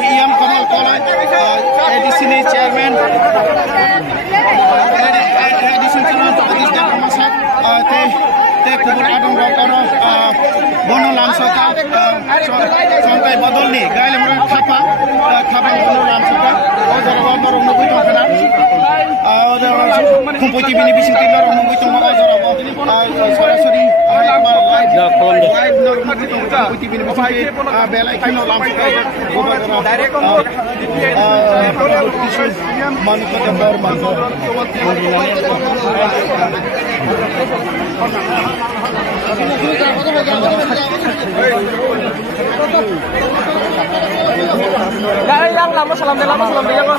CM Kamal Kolai, ADC Chairman, Addition Chairman of this Masak, Te Kubur Adam Rokono, Bono Lamsoka, Sonkai Badolni, Gailam Kapa, Bono Lamsoka, Ozara Morum Mubitokana, Kumputi Binibisin Killer of Mubitoma, Sorry, Yang lama salam deh lama salam lebih yang lama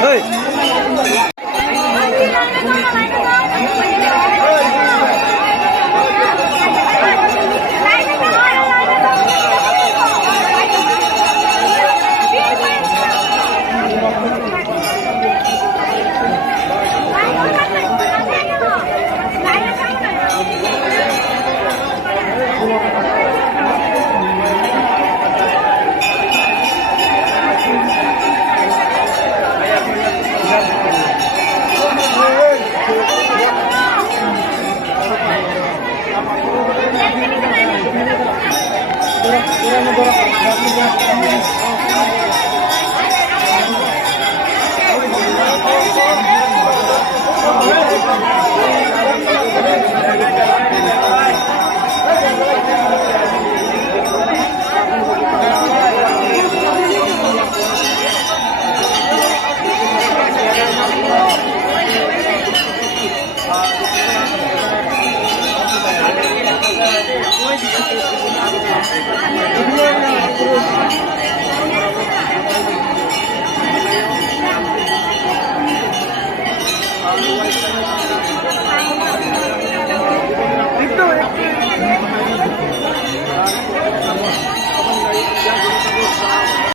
Hey!